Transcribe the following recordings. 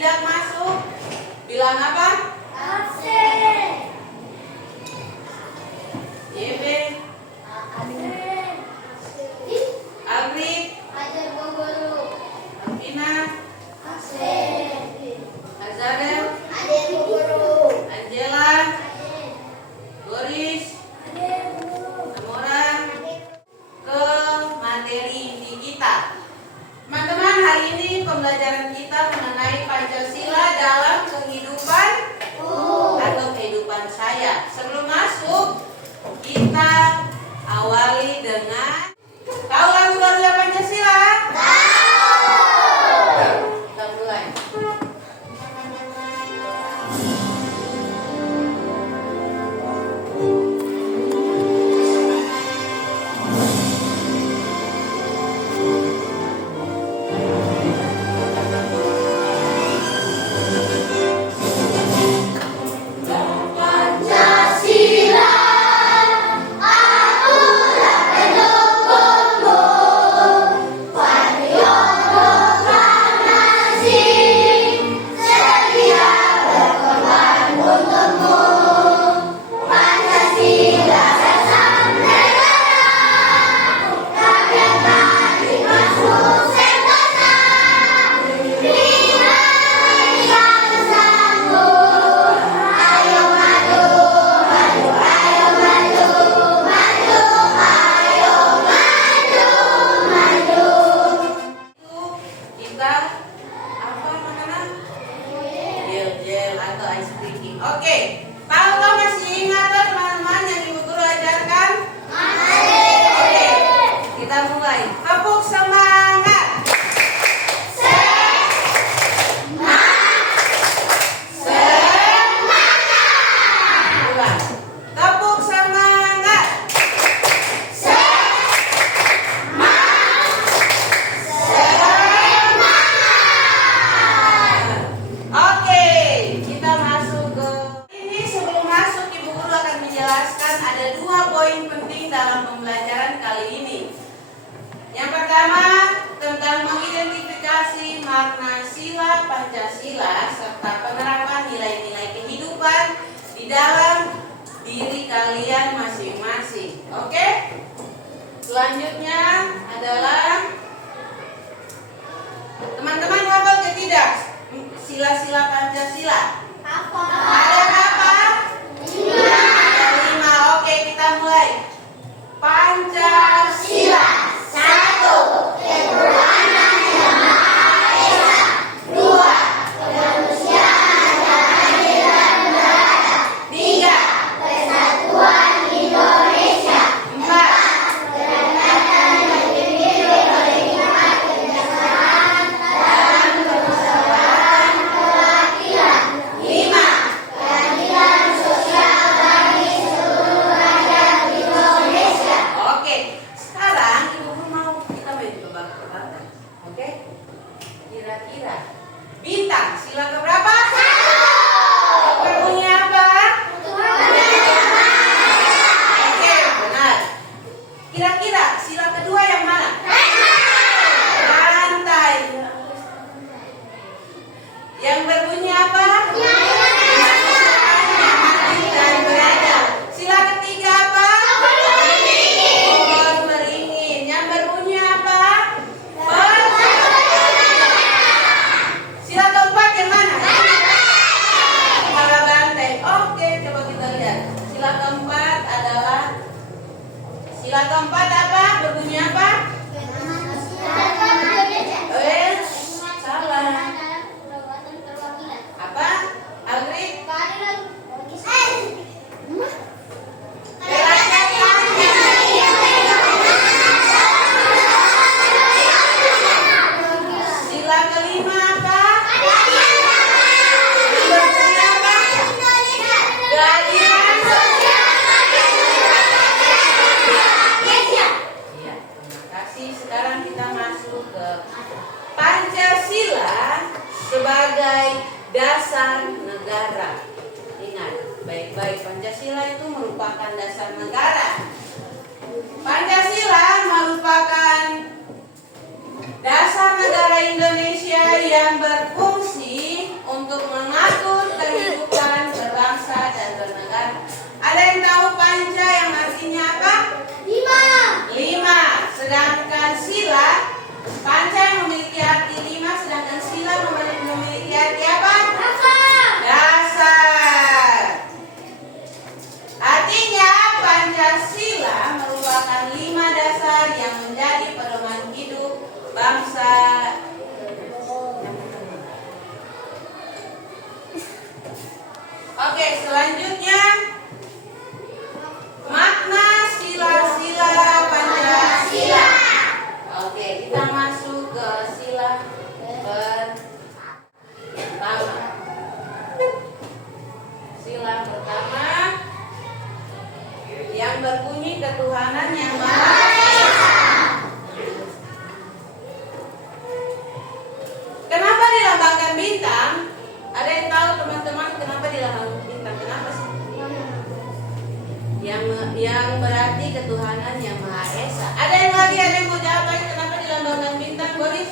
tidak masuk, bilang apa? Absen. YB, Absen. Agri, Hajar Bu Guru. Alvina, Absen. Azadel, Hajar Bu Guru. Angela, Boris, Hajar Bu. Amora. Ke materi inti kita. Teman-teman, hari ini pembelajaran kita mengenai Pancasila dalam kehidupan atau kehidupan saya. Sebelum masuk, kita awali dengan tahu lagu barunya Pancasila? Tahu. Kita mulai. Pancasila, akulah pendukungmu, patriot proklamasi, setia berkorban untukmu. Pancasila dasar negara, rakyat mati masuk senjata, Indonesia bersatu. Ayo maju, maju, ayo maju, maju, ayo maju, maju. Itu kita apa makanan? Gel atau ice cream. Oke. Tahu masih ingat tuh teman-teman yang ibu guru ajarkan? Oke. Kita mulai. Tepuk semangat. Ulang. Tepuk semangat. Oke, kita masuk ke ini. Sebelum masuk, ibu guru akan menjelaskan ada 2 poin penting dalam pembelajaran kali ini. Yang pertama, tentang mengidentifikasi makna sila Pancasila serta penerapan nilai-nilai kehidupan di dalam diri kalian masing-masing. Oke? Selanjutnya adalah teman-teman hafal ke tidak? Sila-sila Pancasila. Ada berapa? 5. Oke, kita mulai. Pancasila. 1. Ketuhanan yang Maha Esa. 2. Kemanusiaan yang adil dan beradab. 3. Persatuan Indonesia. 4. Kedekatan yang dipimpin oleh hikmat kebijaksanaan dalam kemusyawaratan perwakilan. 5. Keadilan sosial bagi seluruh rakyat Indonesia. Oke, sekarang ibu guru mau kita main tebak-tebakan. Oke? Kira-kira bintang sila keberapa? Berbunyi apa? Oke, benar. Kira-kira sila kedua yang mana? Rantai. Yang berbunyi apa? Adil dan beradab. Sila ketiga apa? Pohon beringin. Yang berbunyi apa? Sila keempat yang mana? Kepala banteng. Oke, coba kita lihat. Sila keempat adalah sila keempat apa? Berbunyi apa? Salah. Apa? Algrit? Sila kelima apa? Berbunyi apa? Keadilan sosial. Iya, terima kasih. Sekarang kita masuk ke Pancasila sebagai dasar negara. Ingat, baik-baik, Pancasila itu merupakan dasar negara. Pancasila merupakan dasar negara Indonesia yang berfungsi bangsa. Oke, selanjutnya makna sila-sila Pancasila. Oke, kita masuk ke sila pertama. Sila pertama yang berbunyi ketuhanan yang Maha Esa. Kenapa dilambangkan bintang? Ada yang tahu teman-teman kenapa dilambangkan bintang? Kenapa sih? Yang berarti ketuhanan yang Maha Esa. Ada yang mau jawab lagi kenapa dilambangkan bintang, Boris?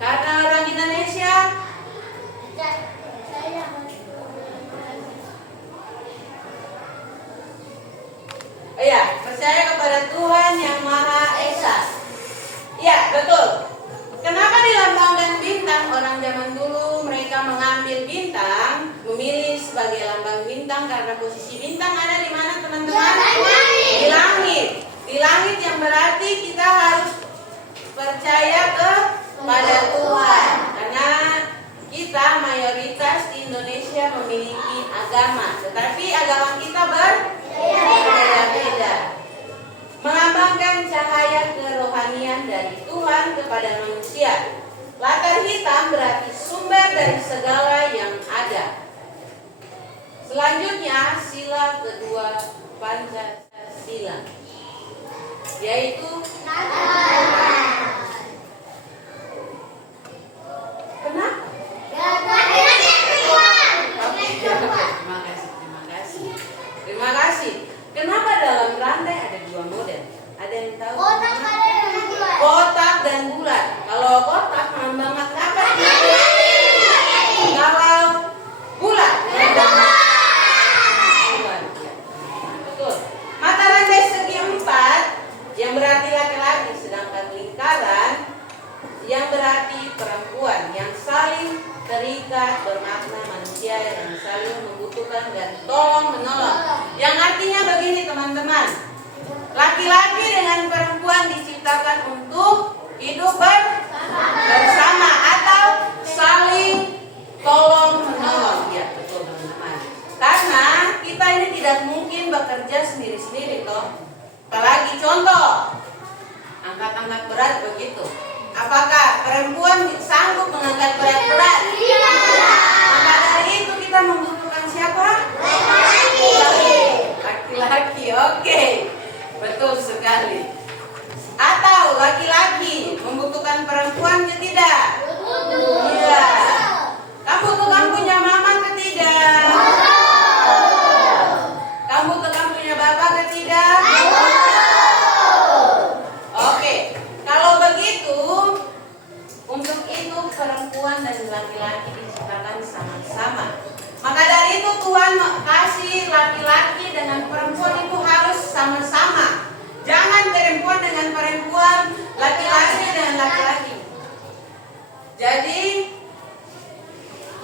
Karena orang Indonesia. Iya, percaya kepada Tuhan yang Maha Esa. Iya, betul. Kenapa dilambangkan bintang? Orang zaman dulu mereka mengambil bintang, memilih sebagai lambang bintang karena posisi bintang ada di mana, teman-teman? Di langit. Di langit yang berarti kita harus percaya kepada Tuhan. Karena kita mayoritas di Indonesia memiliki agama, tetapi agama kita berbeda-beda. Melambangkan cahaya kerohanian dari Tuhan kepada manusia. Latar hitam berarti sumber dari segala yang ada. Selanjutnya sila kedua Pancasila, yaitu kenapa? Terima kasih. Kenapa dalam rantai ada dua model? Ada yang tahu? Kotak dan bulat. Kalau kotak melambangkan apa? Kalau bulat betul. Mata rantai segi empat yang berarti laki-laki, sedangkan lingkaran yang berarti perempuan, yang saling terikat bermakna manusia yang saling membutuhkan dan tolong menolong. Yang artinya begini teman-teman, laki-laki dengan perempuan diciptakan untuk hidup bersama atau saling tolong menolong. Ya betul teman-teman. Karena kita ini tidak mungkin bekerja sendiri-sendiri toh. Apalagi contoh angkat-angkat berat begitu. Apakah perempuan sanggup mengangkat berat-berat? Maka dari itu kita membutuhkan siapa? Laki-laki. Oke, betul sekali. Atau laki-laki membutuhkan perempuan ke tidak? Iya. Kamu punya mama ke tidak? Kamu punya bapak ke tidak? Oke. Kalau begitu, untuk itu perempuan dan laki-laki diciptakan sama-sama. Maka dari itu Tuhan kasih laki-laki dengan perempuan itu harus sama-sama. Jangan perempuan dengan perempuan, laki-laki dengan laki-laki. Jadi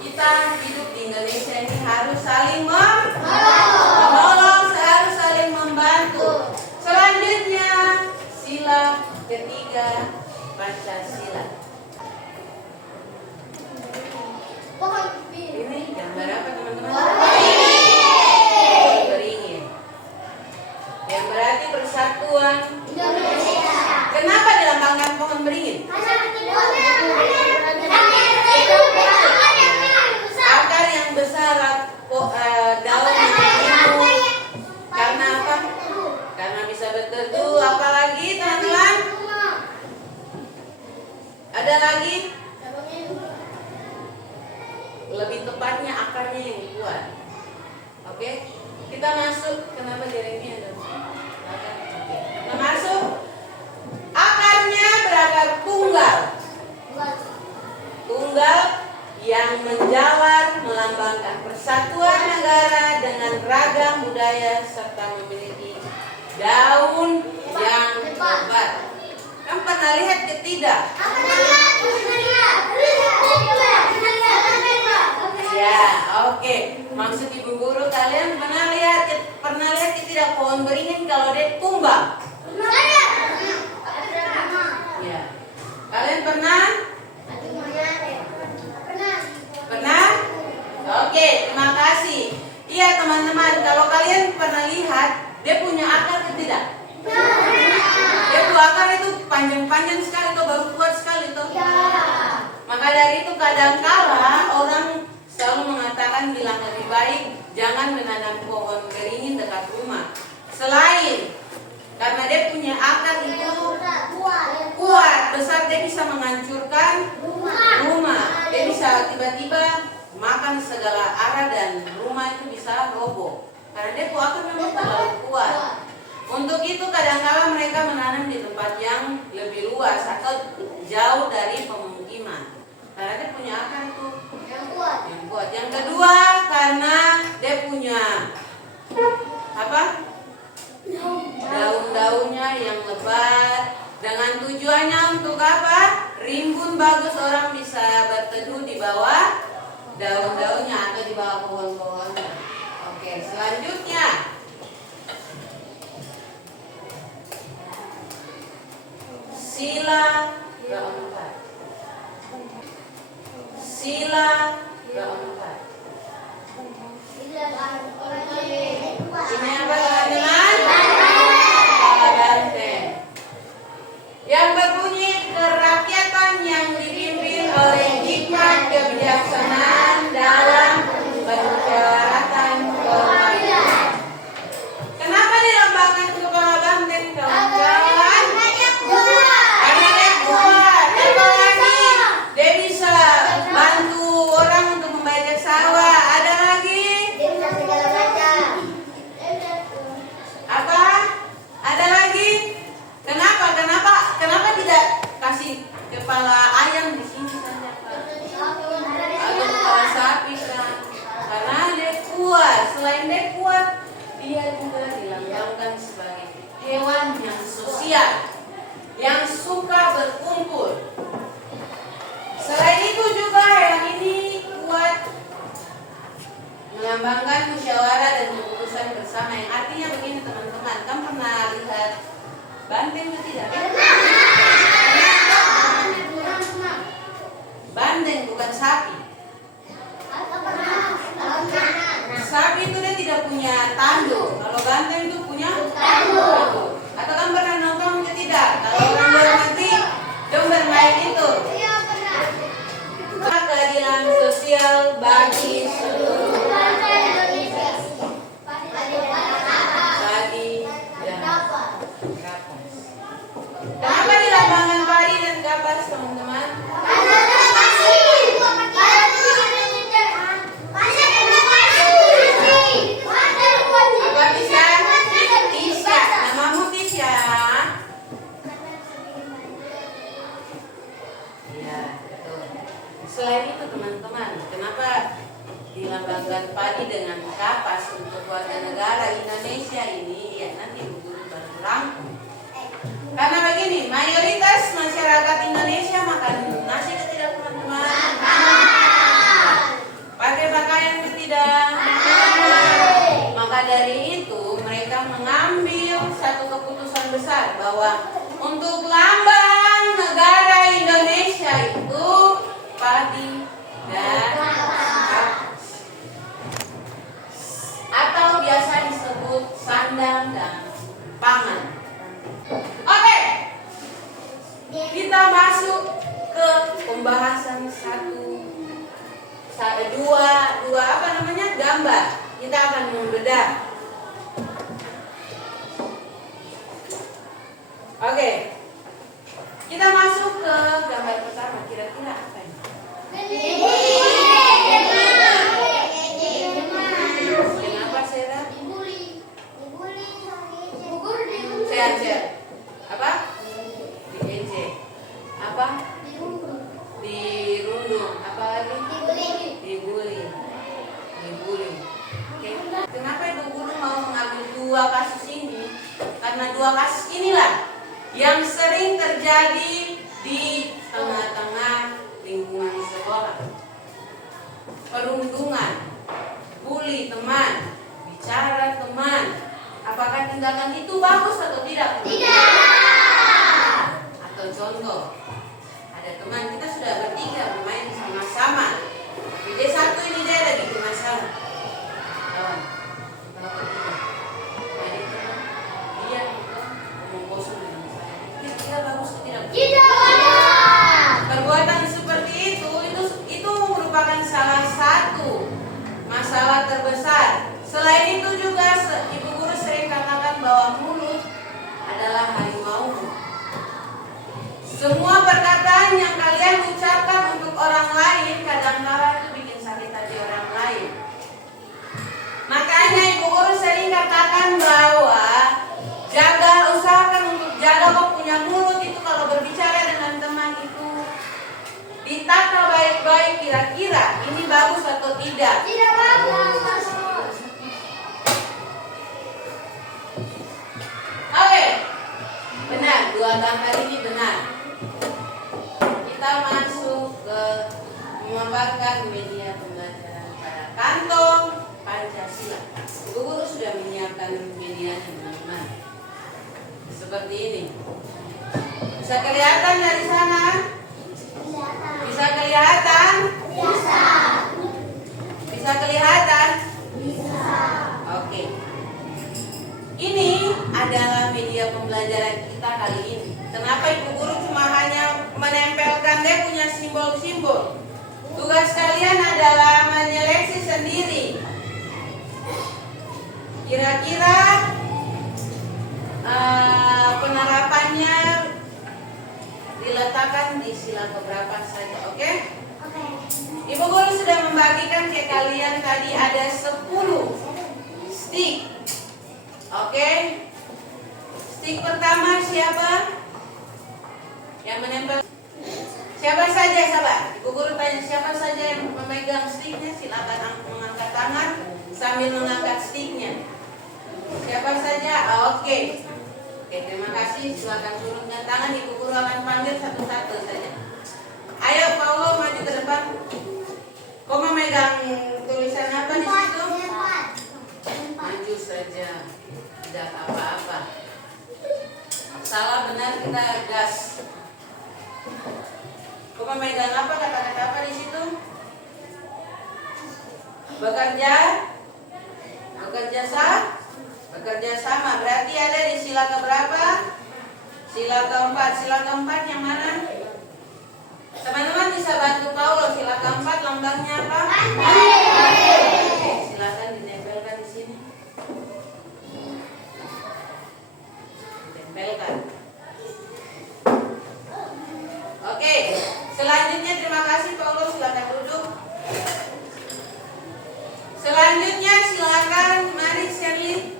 kita hidup di Indonesia ini harus saling menolong, harus saling membantu. Selanjutnya sila ketiga Pancasila. Ini gambar apa teman-teman? Beringin. Yang berarti persatuan Indonesia. Kenapa dilambangkan pohon beringin? Akar yang besar, daun yang tinggi. Karena apa? Karena bisa berteduh. Apalagi teman-teman? Ada lagi? Lebih tepatnya akarnya yang kuat. Oke? Kita masuk. Kenapa Jeremy ada? Kita masuk. Akarnya berakar tunggal. Tunggal yang menjalar melambangkan persatuan negara dengan ragam budaya serta memiliki daun yang lebat. Kamu pernah lihat ke tidak? Ya, oke. Maksud ibu guru, kalian pernah lihat ke tidak pohon beringin kalau dia tumbang? akar itu panjang-panjang sekali tuh, baru kuat sekali tuh. Maka dari itu kadangkala orang selalu mengatakan bilang lebih baik jangan menanam pohon beringin dekat rumah. Selain karena dia punya akar itu kuat, besar, dia bisa menghancurkan rumah. Dia bisa tiba-tiba makan segala arah dan rumah itu bisa roboh. Karena dia akar memang terlalu kuat. Untuk itu kadang-kala mereka menanam di tempat yang lebih luas atau jauh dari pemukiman. Karena dia punya akar itu yang kuat. Yang kedua karena dia punya apa? Daun-daunnya yang lebat. Dengan tujuannya untuk apa? Rimbun bagus, orang bisa berteduh di bawah daun-daunnya atau di bawah pohon-pohonnya. Oke, selanjutnya sila keempat. Sila keempat. Ini apa teman-teman? Kepala banteng. Yang berbunyi kerakyatan yang dipimpin oleh hikmat kebijaksanaan dalam bermusyawaratan kebajikan. Kenapa dilambangkan kepala banteng kawan-kawan? Karena dia kuat. Apalagi dia bisa bantu orang untuk membajak sawah. Ada lagi? Apa? Ada lagi? Kenapa tidak kasih kepala ayam di sini saja, Pak? Atau kepala sapi kan? Karena dia kuat. Selain dia kuat, dia juga dilambangkan sebagai hewan yang sosial, yang suka berkumpul. Selain itu juga hewan ini kuat melambangkan musyawarah dan keputusan bersama. Yang artinya begini teman-teman, kamu pernah lihat banteng atau tidak? Banteng bukan sapi. Sapi itu dia tidak punya tanduk. Kalau banteng itu punya tanduk. Atau kamu pernah nonton atau tidak? Kalau orang luar negeri, dong bermain itu. Keadilan sosial bagi seluruh padi dan kapas. Kenapa dilambangkan padi dan kapas, teman-teman? Apa Tisha? Tisha, namamu Tisha? Iya, betul. Selain itu teman-teman, kenapa dilambangkan padi dengan kapas untuk warga negara Indonesia ini? Ya nanti guru baru rangkum. Karena begini, mayoritas masyarakat Indonesia makan nasi atau tidak teman-teman? Pakai pakaian atau tidak? Maka dari itu mereka mengambil satu keputusan besar bahwa untuk lambang negara Indonesia itu padi dan kapas, atau biasa disebut sandang dan pangan. Oke, kita masuk ke pembahasan dua apa namanya gambar. Kita akan membedah. Oke, kita masuk ke gambar pertama. Kira-kira apa ini? Kenapa Sarah? Sehat-sehat. Apa? Diinjek. Apa? Dirundung. Apa lagi? Dibully. Oke. Kenapa Ibu Guru mau mengambil dua kasus ini? Karena dua kasus inilah yang sering terjadi di tengah-tengah lingkungan sekolah. Perundungan, bully teman, bicara teman. Apakah tindakan itu bagus atau tidak? Tidak. Atau contoh, ada teman kita sudah bertiga bermain sama-sama. Tapi dia satu ini dia ada bikin masalah. Kawan, kalau bertiga, dia itu ngomong kosong dengan saya. Pancasila bagus atau tidak? Tidak. Perbuatan seperti itu merupakan salah satu masalah terbesar. Selain itu juga ibu guru sering katakan bahwa mulut adalah harimau. Semua perkataan yang kalian ucapkan untuk orang lain kadang-kala itu bikin sakit hati orang lain. Makanya ibu guru sering katakan bahwa usahakan untuk jaga kau punya mulut itu kalau berbicara dengan teman itu ditata baik-baik, kira-kira ini bagus atau tidak. Tidak bagus. Oke, benar, 2 gambar ini benar. Kita masuk ke memaparkan media pembelajaran pada kantong Pancasila. Ibu guru sudah menyiapkan medianya, teman-teman. Seperti ini. Bisa kelihatan dari sana? Bisa kelihatan? Bisa. Bisa kelihatan? Bisa. Oke. Ini adalah media pembelajaran kita kali ini. Kenapa ibu guru cuma hanya menempelkan dia punya simbol-simbol? Tugas kalian adalah menyeleksi sendiri. Kira-kira penerapannya diletakkan di sila keberapa saja, oke? Oke. Ibu guru sudah membagikan ke kalian tadi ada 10 stick. Oke? Stick pertama siapa? Yang menempel. Siapa saja, sahabat? Ibu guru tanya siapa saja yang memegang sticknya, silakan mengangkat tangan sambil mengangkat sticknya. Siapa saja? Oke. Oke, terima kasih. Silakan turunkan tangan. Ibu guru akan panggil satu-satu saja. Ayo, Paulo maju ke depan. Kau memegang tulisan apa di situ? Maju saja. Tidak apa-apa. Salah benar kita gas. Kau memegang apa? Kata-kata apa di situ? Bekerja. Bekerja sama. Berarti ada di sila keberapa? Sila keempat. Sila keempat yang mana? Teman-teman bisa bantu Paulo. Sila keempat lambangnya apa? Oke, silakan ditempelkan di sini. Ditempelkan. Oke, selanjutnya terima kasih Paulo. Silakan duduk. Selanjutnya silakan mari Shirley.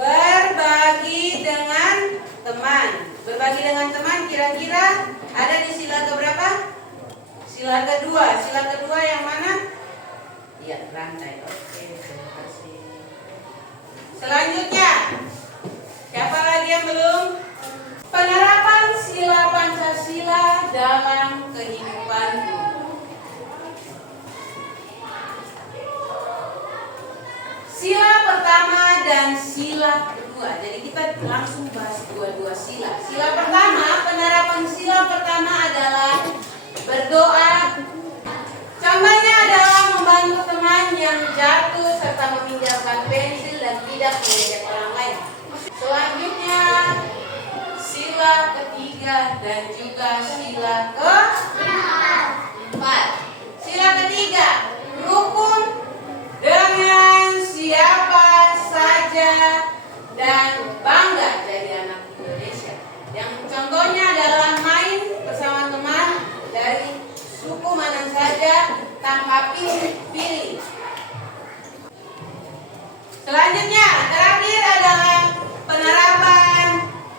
Berbagi dengan teman. Berbagi dengan teman kira-kira ada di sila keberapa? Sila kedua. Sila kedua yang mana? Iya, rantai. Oke, terima kasih. Selanjutnya, siapa lagi yang belum? Penerapan sila Pancasila dalam kehidupanku. Sila pertama dan sila kedua. Jadi kita langsung bahas dua-dua sila. Sila pertama, penerapan sila pertama adalah berdoa. Contohnya adalah membantu teman yang jatuh serta meminjamkan pensil dan tidak mengejek orang lain. Selanjutnya sila ketiga dan juga sila keempat. Sila ketiga, rukun dengan siapa saja dan bangga jadi anak Indonesia. Yang contohnya adalah main bersama teman dari suku mana saja tanpa pilih. Selanjutnya, terakhir adalah penerapan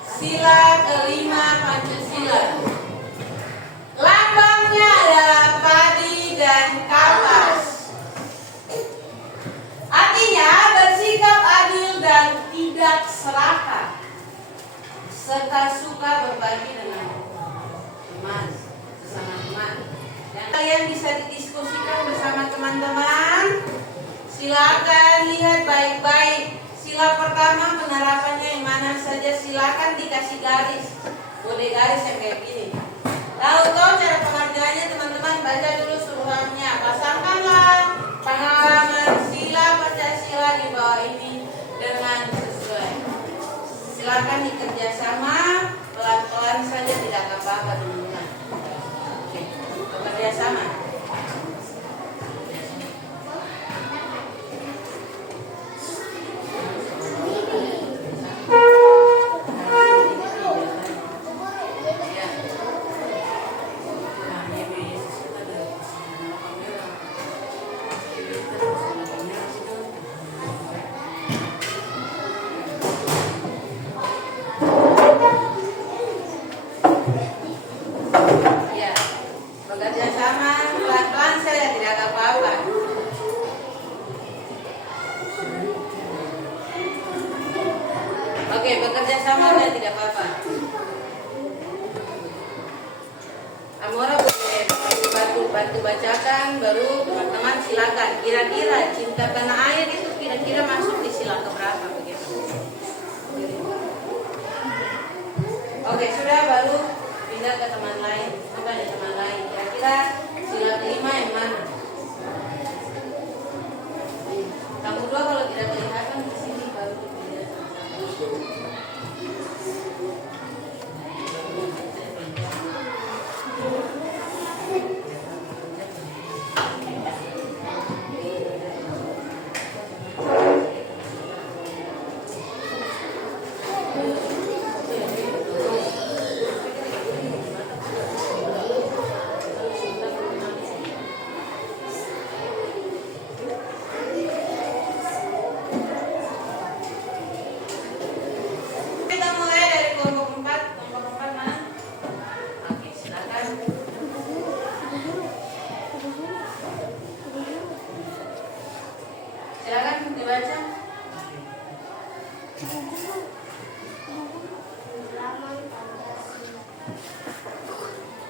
sila kelima Pancasila. Lambangnya adalah padi dan kapas. Artinya bersikap adil dan tidak serakah, serta suka berbagi dengan teman, bersama teman. Dan kalian bisa didiskusikan bersama teman-teman. Silakan lihat baik-baik. Sila pertama penerapannya yang mana saja, silakan dikasih garis, kode garis yang kayak gini. silakan dikerjasama pelan-pelan saja, tidak apa-apa teman-teman. Oke, bekerja sama. Ya, bekerja sama pelan-pelan saja, tidak apa-apa. Oke, bekerja sama saja, tidak apa-apa. Amora boleh bantu bacakan, baru teman-teman silakan. Kira-kira cinta tanah air itu kira-kira masuk di sila keberapa begitu? Oke, sudah, baru pindah ke teman lain. Coba nih teman lain. Kira-kira sila kelima yang mana? Kamu dua kalau tidak kelihatan di sini baru dipindah sama-sama. Kita mulai dari kelompok 4. Kelompok 4 mana? Oke, silakan. Silakan dibaca.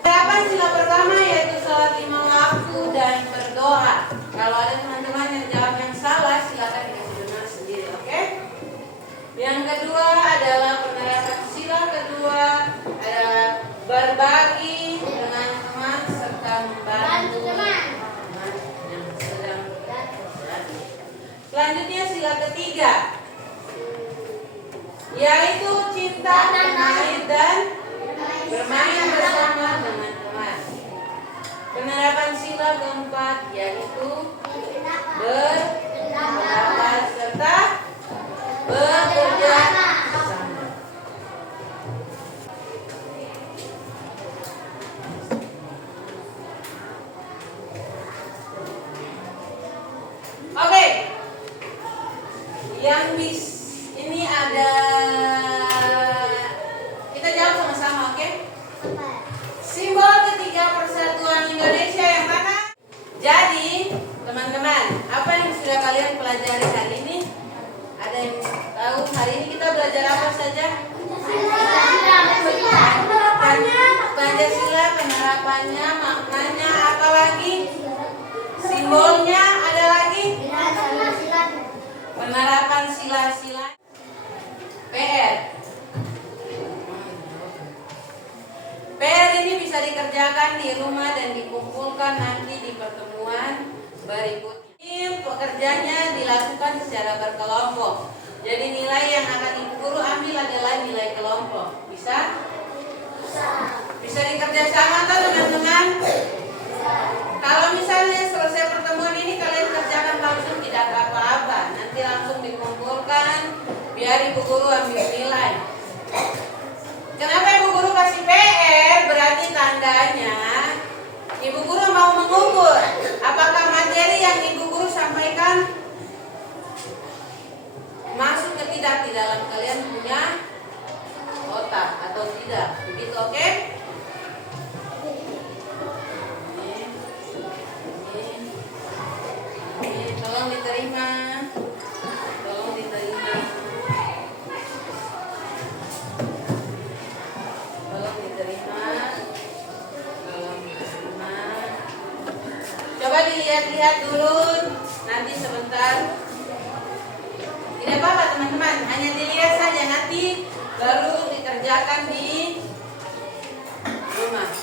Penerapan sila pertama yaitu sholat 5 waktu dan berdoa. Kalau ada teman-teman yang jawab yang salah, silakan dikasih benar sendiri, oke? Yang kedua adalah penerapan sila kedua adalah berbagi dengan teman serta membantu teman yang sedang berlatih. Selanjutnya sila ketiga yaitu cinta tanah air dan bermain bersama teman-teman. Penerapan sila keempat yaitu berpendapat serta bekerja sama. Oke, yang ini ada, kita jawab sama-sama, oke? Simbol ketiga persatuan Indonesia yang mana? Jadi, teman-teman, apa yang sudah kalian pelajari hari ini? Ada yang tahu hari ini kita belajar apa saja? Pancasila, penerapannya, maknanya, apa lagi? Simbolnya, ada lagi? Penerapan sila-sila. PR. PR ini bisa dikerjakan di rumah dan dikumpulkan nanti di pertemuan berikutnya. Pekerjaannya dilakukan secara berkelompok. Jadi nilai yang akan ibu guru ambil adalah nilai kelompok. Bisa? Bisa dikerjasama atau teman-teman? Kalau misalnya selesai pertemuan ini kalian kerjakan langsung tidak apa-apa. Nanti langsung dikumpulkan biar ibu guru ambil nilai. Kenapa ibu guru kasih PR? Berarti tandanya ibu guru mau mengukur apakah materi yang ibu guru sampaikan masuk ke tidak di dalam kalian punya otak atau tidak. Begitu, oke? Tolong diterima. Tolong diterima. Tolong diterima. Tolong diterima. Coba dilihat-lihat dulu. Nanti sebentar. Tidak apa-apa teman-teman, hanya dilihat saja, nanti baru dikerjakan di rumah.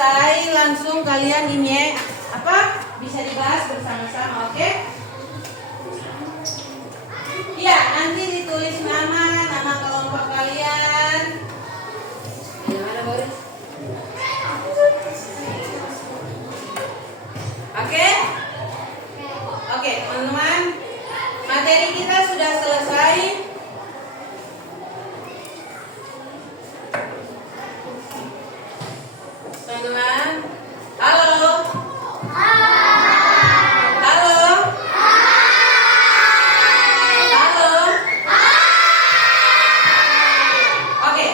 selesai langsung kalian ini bisa dibahas bersama-sama, oke? Iya, nanti ditulis nama kelompok kalian. Gimana, Boris? Oke? Oke, teman-teman. Materi kita sudah selesai. Teman-teman, halo. Halo. Halo. Oke,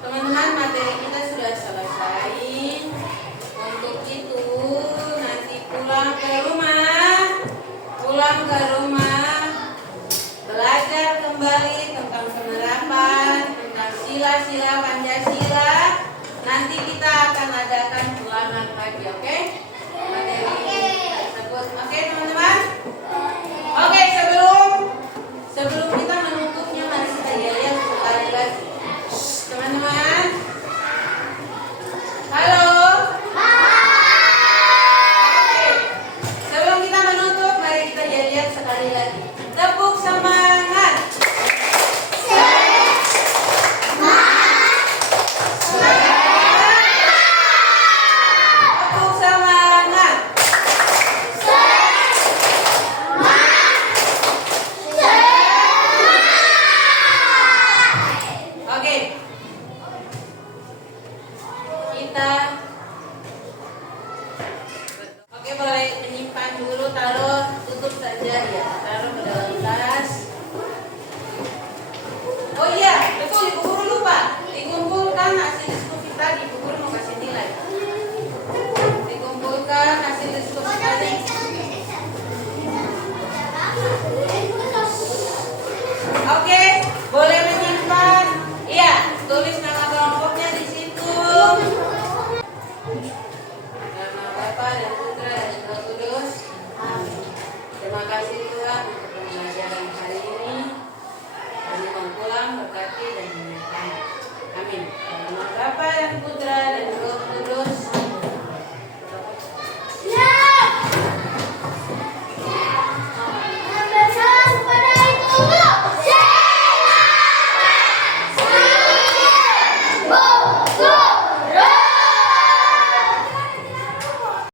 teman-teman, materi kita sudah selesai. Untuk itu nanti pulang ke rumah, belajar kembali tentang penerapan, tentang sila-sila Pancasila. Nanti kita akan adakan ulangan lagi, oke? Materi tersebut, oke teman-teman? Oke, sebelum kita menutupnya, mari kita lihat sekali lagi. Teman-teman, halo. Oke, sebelum kita menutup, mari kita lihat sekali lagi. Tepuk semangat. Tepuk semangat. Oke. Oke, boleh menyimpan dulu, tutup saja ya. Taruh ke dalam tas. Oh iya, betul, Ibu Guru lupa. Dikumpulkan hasil diskusi tadi, Ibu Guru mau kasih nilai. Dikumpulkan hasil diskusi tadi. Oke, boleh menyimpan. Iya, tulis nama kelompoknya di situ. Nama Bapa dan Putra dan Roh Kudus. Terima kasih Tuhan untuk pembelajaran hari ini. Kami mau pulang berkati dan menyertai. Amin. Nama Bapa dan Putra dan Roh